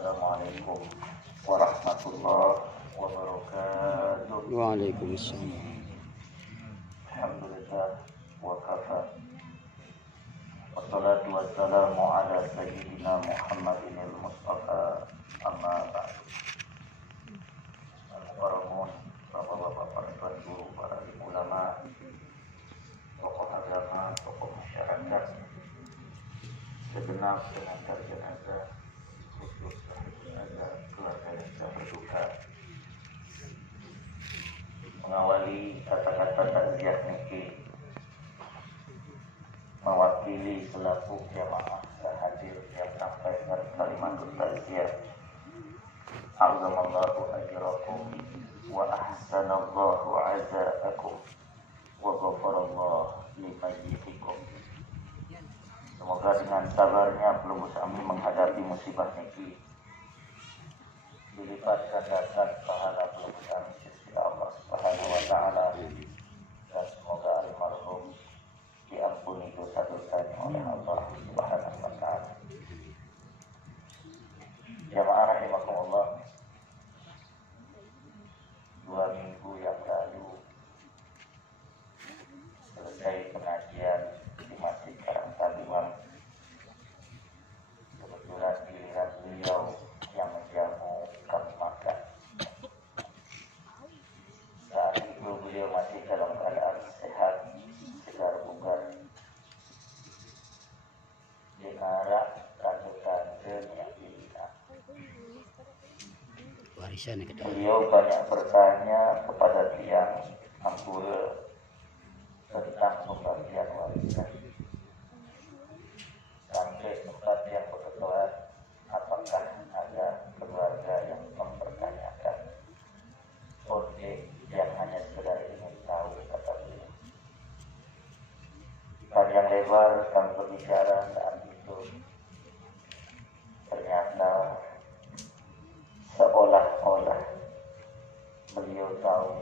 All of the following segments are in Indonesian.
Assalamualaikum warahmatullahi wabarakatuh. Waalaikumsalam. Alhamdulillah wa kafa. Wassalatu wassalamu ala sayyidina Muhammadin al-Mustafa, amma ba'du. Al-Mukarramun, bapak-bapak, para tuan guru, para ulama, tokoh agama, tokoh masyarakat, segenap pengantar jenazah, khusus jenazah, keluarga yang sudah berduka, mengawali kata-kata takziah niki, mewakili selaku jamaah hadir yang sampaikan kalimat takziah. Azamallahu ajrakum wa ahsanallahu azaakum wa ghafarallahu limayyitikum. Semoga dengan sabarnya pelunggu kami menghadapi musibah niki dilipat gandakan pahala pelunggu kami sisi Allah Subhanahu wa taala, dan semoga almarhum diampuni dosa-dosanya oleh Allah Subhanahu wa taala. Jamaah rahimakumullah, 2 minggu yang lalu selesai pengajian di Masjid Karangsaduang. Kebetulan giliran beliau yang menjamu kami makan. Saat itu beliau masih dalam keadaan sehat, segar bugar. Dengarak tanda-tanda yang dibina. Warisan yang kedua. Beliau banyak bertanya kepada tiang Ampura tentang pembagian warisan. Sampai sempat yang berketuaan, apakah ada keluarga yang mempertanyakan konde yang hanya sekedar ingin tahu, kata beliau. Panjang lebar kami berbicara saat itu. Ternyata seolah-olah beliau tahu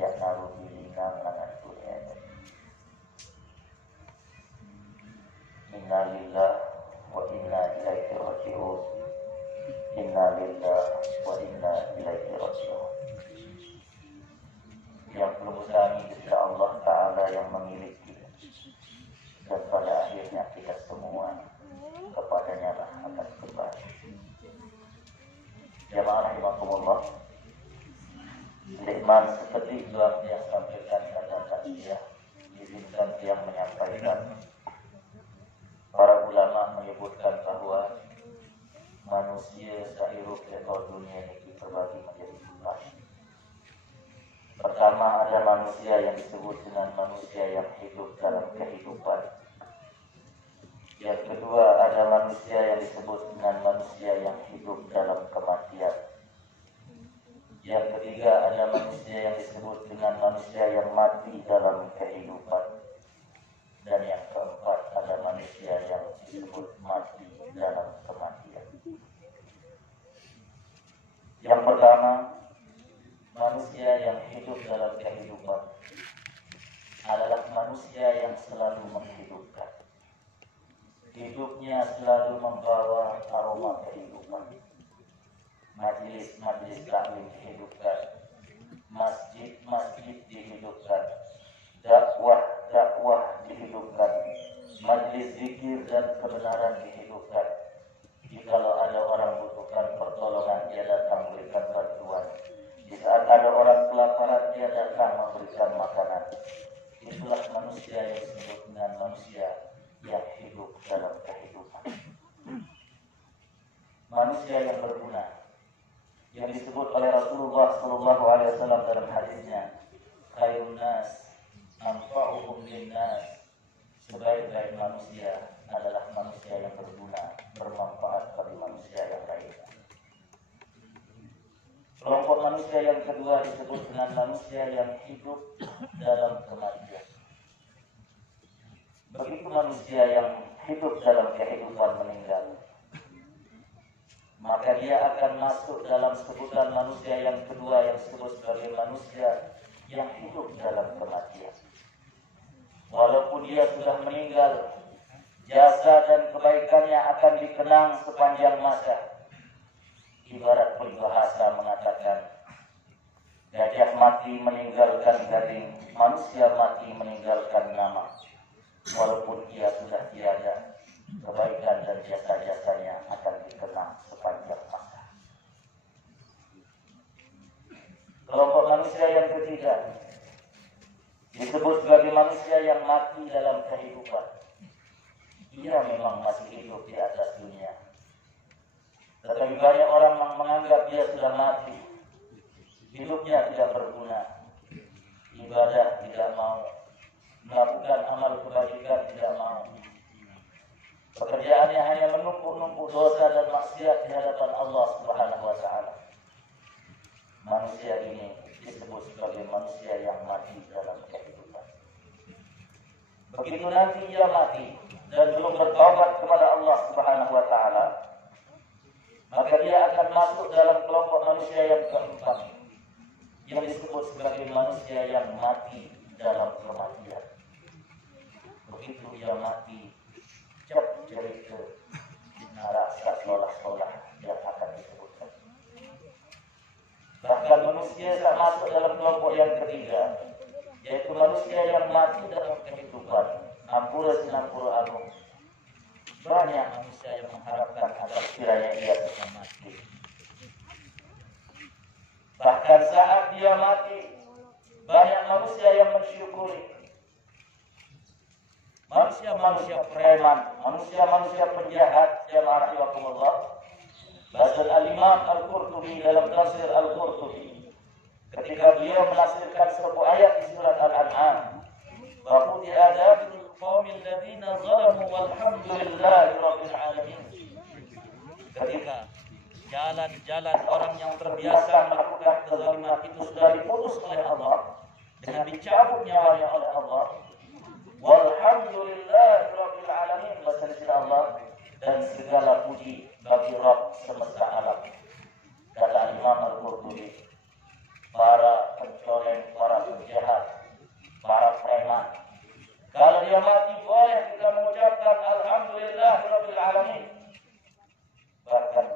yang naruh bilingan dengan dunia ini. Inna lillah wa inna ilaihi raji'un. Inna lillah wa inna ilaihi raji'un. Yang perlu kami kepada Allah Ta'ala yang memiliki, dan pada akhirnya kita semua kepadanya lah akan kembali. Jamaah rahimakumullah, nikmat seperti Islam yang sampaikan kata-kata dia, izinkan yang menyampaikan. Para ulama menyebutkan bahwa manusia sairup ekor dunia ini terbagi menjadi 4. Pertama, ada manusia yang disebut dengan manusia yang hidup dalam kehidupan. Yang kedua, ada manusia yang disebut dengan manusia yang hidup dalam kematian. Yang ketiga, ada manusia yang disebut dengan manusia yang mati dalam kehidupan. Dan yang keempat, ada manusia yang disebut mati dalam kematian. Yang pertama, manusia yang hidup dalam kehidupan adalah manusia yang selalu menghidupkan. Hidupnya selalu membawa aroma kehidupan. Majlis-majlis taklim dihidupkan, masjid-masjid dihidupkan, dakwah dihidupkan, majlis zikir dan kebenaran dihidupkan. Jikalau ada orang butuhkan pertolongan, dia datang memberikan bantuan. Di saat ada orang kelaparan, dia datang memberikan makanan. Itulah manusia yang disebut dengan manusia yang hidup dalam kehidupan. Manusia yang berguna, yang disebut oleh Rasulullah SAW dalam hadisnya, khairun nas anfa'uhum linnas. Sebaik-baik manusia adalah manusia yang berguna, bermanfaat bagi manusia yang lain. Kelompok manusia yang kedua disebut dengan manusia yang hidup dalam kematian. Begitu manusia yang hidup dalam kehidupan meninggal, maka dia akan masuk dalam sebutan manusia yang kedua yang disebut sebagai manusia yang hidup dalam kematian. Walaupun dia sudah meninggal, jasa dan kebaikannya akan dikenang sepanjang masa. Ibarat peribahasa mengatakan, gajah mati meninggalkan gading, manusia mati meninggalkan nama. Walaupun ia sudah tiada, kebaikan dan jasa-jasanya akan dikenang sepanjang masa. Kelompok manusia yang ketiga disebut sebagai manusia yang mati dalam kehidupan. Ia memang masih hidup di atas dunia, tetapi banyak orang yang menganggap dia sudah mati. Hidupnya tidak berguna, ibadah tidak mau, melakukan amal kebajikan tidak mau. Pekerjaannya hanya menumpuk-numpuk dosa dan maksiat di hadapan Allah Subhanahu wa taala. Manusia ini disebut sebagai manusia yang mati dalam kehidupan. Begitu nanti ia mati dan belum bertaubat kepada Allah Subhanahu wa taala, maka dia akan masuk dalam kelompok manusia yang keempat, yang disebut sebagai manusia yang mati dalam kematian. Begitu ia mati, cep jerit ke neraka seolah-olah yang akan disebutkan. Bahkan manusia yang masuk dalam kelompok yang ketiga, yaitu manusia yang mati dalam kehidupan. Ampura sinampura agung. Banyak manusia yang mengharapkan agar kiranya ia bisa mati. Bahkan saat dia mati, banyak manusia yang mensyukuri. Manusia-manusia preman, manusia-manusia penjahat, jamaah rahimakumullah. Bahasa Al-Imam Al-Qurtubi dalam tafsir Al-Qurtubi, ketika beliau menafsirkan sebuah ayat di surat Al-An'am, "Wa qul adabil qaumil ladzina zalamu walhamdulillahi rabbil alamin." Ketika jalan-jalan orang yang terbiasa melakukan kezaliman itu sudah diputus oleh Allah dengan dicabut nyawanya oleh Allah, walhamdulillahi rabbil alamin, bahasa Allah, dan segala puji bagi Rabb semesta alam. Kata Imam Al-Qurtubi, para pencoreng, para penjahat, para preman, kalau dia mati boleh kita mengucapkan alhamdulillah rabbil alamin. Bahkan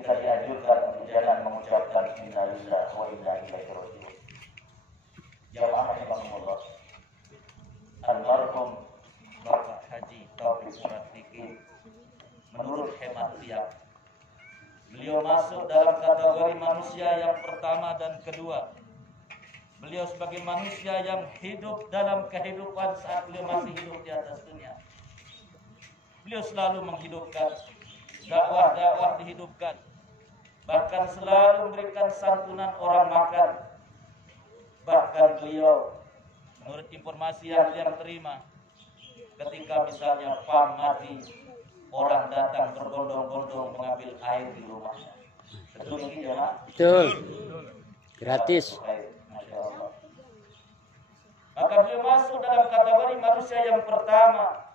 kita dianjurkan untuk jangan mengucapkan inna lillahi wa inna ilaihi raji'un. Jamaah rahimakumullah. Almarhum Bapak Haji Taufik Syafiki, menurut hemat beliau masuk dalam kategori manusia yang pertama dan kedua. Beliau sebagai manusia yang hidup dalam kehidupan saat beliau masih hidup di atas dunia. Beliau selalu menghidupkan, dakwah-dakwah dihidupkan, bahkan selalu memberikan santunan orang makan. Bahkan beliau, menurut informasi yang beliau terima, ketika misalnya PAM mati, orang datang berbondong-bondong mengambil air di rumahnya. Betul ini ya? Betul. Gratis. Masya Allah. Maka beliau masuk dalam kategori manusia yang pertama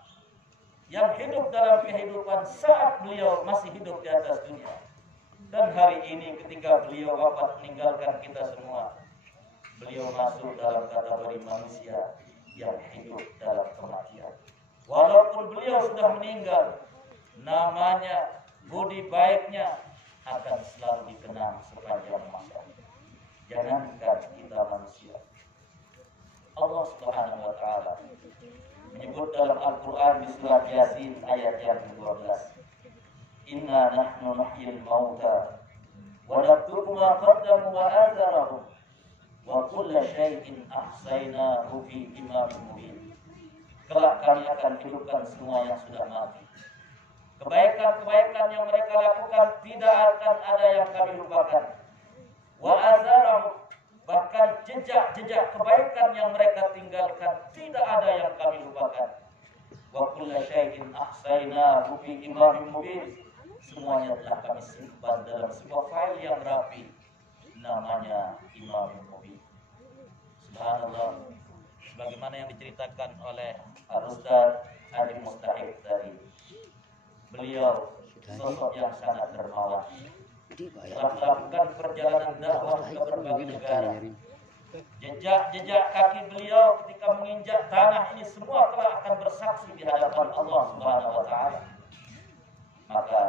yang hidup dalam kehidupan saat beliau masih hidup di atas dunia. Dan hari ini ketika beliau wafat meninggalkan kita semua, beliau masuk dalam kategori manusia yang hidup dalam kematian. Walaupun beliau sudah meninggal, namanya, budi baiknya akan selalu dikenang sepanjang masa. Jangankan kita manusia, Allah Subhanahu wa taala menyebut dalam Al-Qur'an di surat Yasin ayat yang ke-12, "Inna nahnu nuhyil mauta wa naktubu ma qaddamu wa atharahum wa kulla syai'in ahsaynahu fi imamin mubin." Kelak kami akan hidupkan semua yang sudah mati. Kebaikan-kebaikan yang mereka lakukan tidak akan ada yang kami lupakan. Wa azarahum, bahkan jejak-jejak kebaikan yang mereka tinggalkan tidak ada yang kami lupakan. Wa kullu syai'in ahsaynahu fi imamin mubin, semuanya telah kami simpan dalam sebuah file yang rapi, namanya Imamin Mubin. Subhanallah, sebagaimana yang diceritakan oleh Al-Ustaz Adi Mustahik tadi, beliau sosok yang sangat dermawan, telah melakukan perjalanan dakwah ke berbagai negara. Jejak-jejak kaki beliau ketika menginjak tanah ini semua telah akan bersaksi di hadapan Allah Subhanahu wa taala. Maka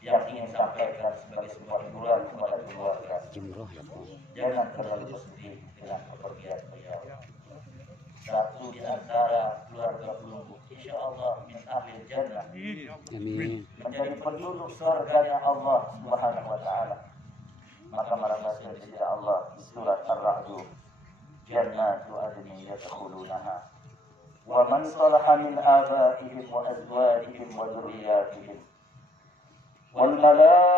di yang ingin sampaikan sebagai sebuah hiburan kepada keluarga. Jumroh ya Pak. Jangan terlalu bersedih dengan kepergian beliau. Satu di antara keluarga pelunggu, insya Allah min ahlil jannah, Amin. menjadi penduduk surganya Allah Subhanahu wa taala. Maka marahnya di sisi Allah di surat Ar-Ra'd, jannatu adnin yadkhulunaha wa man salaha min abaihim wa azwajihim wa dzurriyyatihim wal malaikatu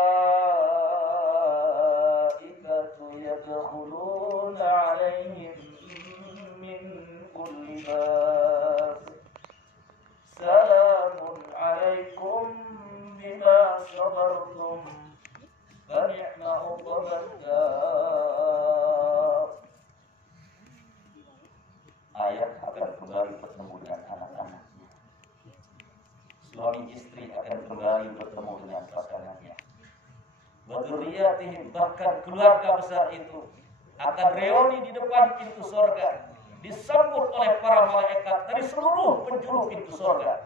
yadkhuluna 'alaihim min kulli bab salamun 'alaikum bima sabartum fa ni'ma 'uqbad dar. Ayah akan kembali bertemu dengan anak-anaknya. Suami istri akan kembali bertemu dengan pasangannya. Waduriyatihim, bahkan keluarga besar itu akan reuni di depan pintu surga, disambut oleh para malaikat dari seluruh penjuru pintu surga.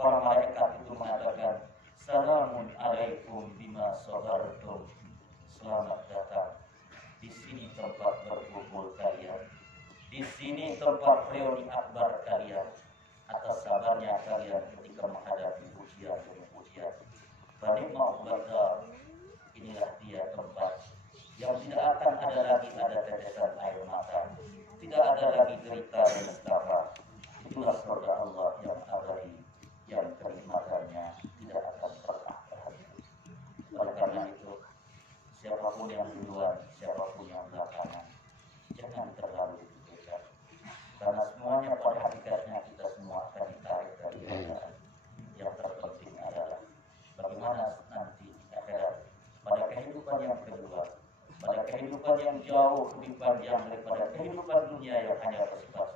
Para malaikat itu mengatakan, salamun alaikum bima sabartum. Selamat datang. Di sini tempat berkumpul kalian. Di sini tempat reuni akbar kalian. Atas sabarnya kalian ketika menghadapi ujian demi ujian. Banimau badar, inilah dia tempat yang tidak akan ada lagi ada tetesan air mata, tidak ada lagi derita dan nestapa. Itulah surga Allah yang abadi, yang kenikmatannya tidak akan pernah berhenti. Oleh karena itu, siapapun yang duluan, siapapun yang belakangan, jangan terlalu dipikirkan. Karena semuanya pada hakikatnya kita semua akan ditarik dari keadaan. Yang terpenting adalah bagaimana nanti di akhirat, pada kehidupan yang kedua, pada kehidupan yang jauh lebih panjang daripada kehidupan dunia yang hanya bersifat